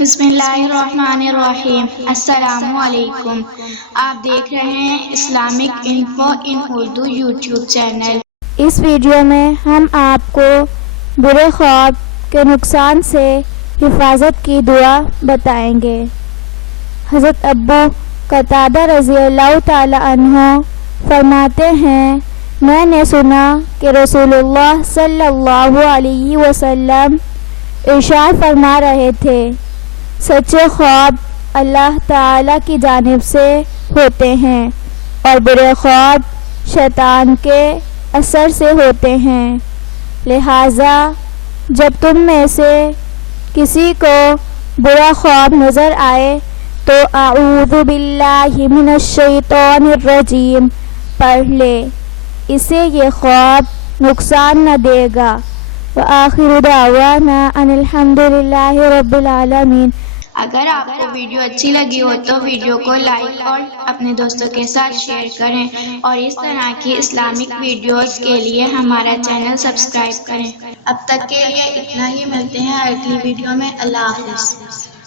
بسم اللہ الرحمن الرحیم۔ السلام علیکم۔ آپ دیکھ رہے ہیں اسلامک انفو ان اردو یوٹیوب چینل۔ اس ویڈیو میں ہم آپ کو برے خواب کے نقصان سے حفاظت کی دعا بتائیں گے۔ حضرت ابو قتادہ رضی اللہ تعالی عنہ فرماتے ہیں، میں نے سنا کہ رسول اللہ صلی اللہ علیہ وسلم ارشاد فرما رہے تھے، سچے خواب اللہ تعالی کی جانب سے ہوتے ہیں اور برے خواب شیطان کے اثر سے ہوتے ہیں، لہٰذا جب تم میں سے کسی کو برا خواب نظر آئے تو اعوذ باللہ من الشیطان الرجیم پڑھ لے، اسے یہ خواب نقصان نہ دے گا۔ وآخر دعوانا ان الحمدللہ رب العالمین۔ اگر آپ کو ویڈیو اچھی لگی ہو تو ویڈیو کو لائک اور اپنے دوستوں کے ساتھ شیئر کریں اور اس طرح کی اسلامک ویڈیوز کے لیے ہمارا چینل سبسکرائب کریں۔ اب تک کے لیے اتنا ہی، ملتے ہیں اگلی ویڈیو میں۔ اللہ حافظ۔